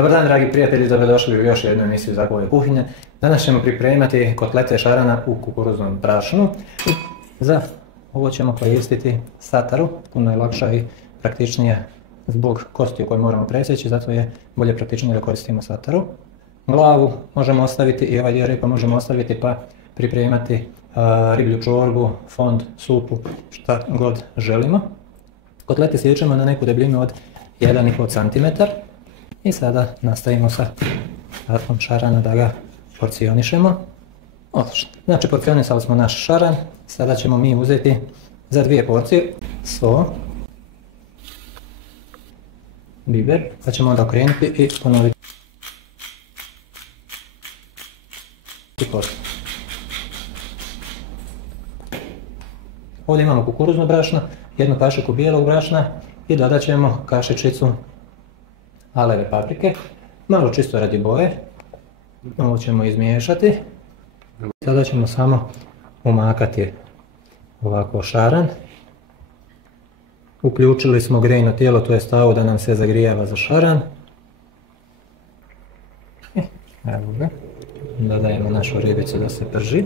Dobar dan dragi prijatelji, dobrodošli u još jednu emisiju Zakove kuhinje. Danas ćemo pripremati kotlete šarana u kukuruznom brašnu. Za ovo ćemo koristiti sataru, puno je lakša i praktičnija zbog kostiju koje moramo presjeći, zato je bolje praktičnije da koristimo sataru. Glavu možemo ostaviti i ovaj dio repa možemo ostaviti pa pripremati riblju čorbu, fond, supu, šta god želimo. Kotlete siječemo na neku debljinu od 1,5 cm. I sada nastavimo sa šarkom šarana da ga porcionišemo. Odlično. Znači porcionisali smo naš šaran, sada ćemo mi uzeti za 2 porcije so, biber, pa ćemo onda okrenuti i ponoviti kost. Ovdje imamo kukuruzno brašno, 1 kašiku bijelog brašna i dodat ćemo kašičicu aleve paprike, malo čisto radi boje. Ovo ćemo izmiješati. Sada ćemo samo umakati ovako šaran. Uključili smo grejno tijelo, to je stavu da nam se zagrijava za šaran. Evo ga. Dodajemo našu ribicu da se prži.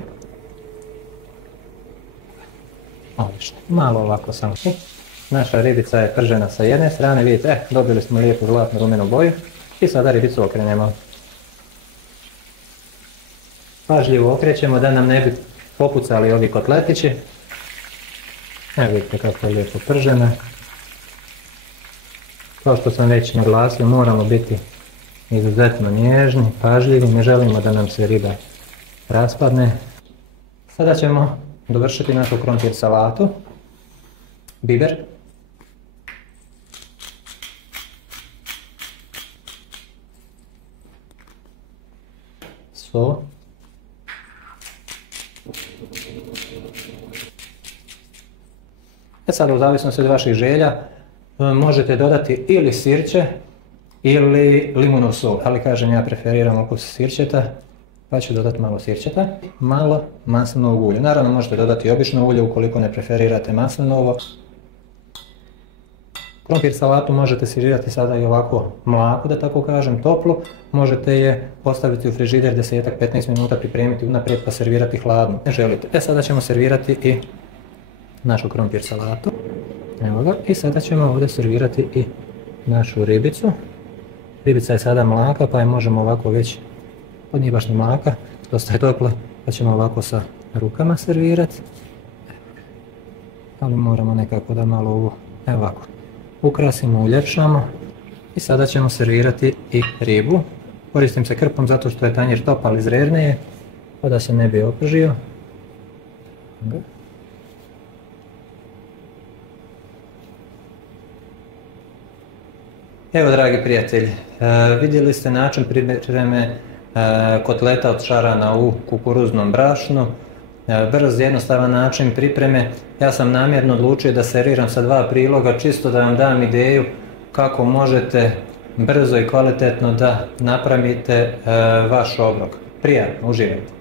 Odlično. Malo ovako samo. Naša ribica je pržena sa jedne strane, vidite, dobili smo lijepu zlatnu rumenu boju i sada ribicu okrenemo. Pažljivo okrećemo da nam ne bi popucali ovi kotletići. Evo vidite kako je lijepo pržena. Kao što sam već naglasio, moramo biti izuzetno nježni, pažljivi, ne želimo da nam se riba raspadne. Sada ćemo dovršiti našu krompir salatu. Biber. So. Sad u zavisnosti od vaših želja možete dodati ili sirće ili limunov sok, ali kažem ja preferiram okus sirćeta pa ću dodati malo sirćeta, malo maslinovog ulja. Naravno možete dodati obično ulje ukoliko ne preferirate maslinovo. Krompir salatu možete servirati sada i ovako mlaku, da tako kažem, toplu. Možete je postaviti u frižider 10-15 minuta, pripremiti unaprijed pa servirati hladnu. Ne želite. Sada ćemo servirati i našu krompir salatu. Evo ga. I sada ćemo ovdje servirati i našu ribicu. Ribica je sada mlaka pa je možemo ovako već, nije baš ni mlaka, dosta je topla, pa ćemo ovako sa rukama servirati. Ali moramo nekako da malo ovo, evo ovako, ukrasimo, uljepšamo i sada ćemo servirati i ribu. Koristim se krpom zato što je tanjir topal iz rernije, pa da se ne bi opržio. Evo dragi prijatelji, vidjeli ste način pripreme kotleta od šarana u kukuruznom brašnu. Brz, jednostavan način pripreme. Ja sam namjerno odlučio da seriram sa 2 priloga, čisto da vam dam ideju kako možete brzo i kvalitetno da napravite vaš obrok. Prijatno, uživajte!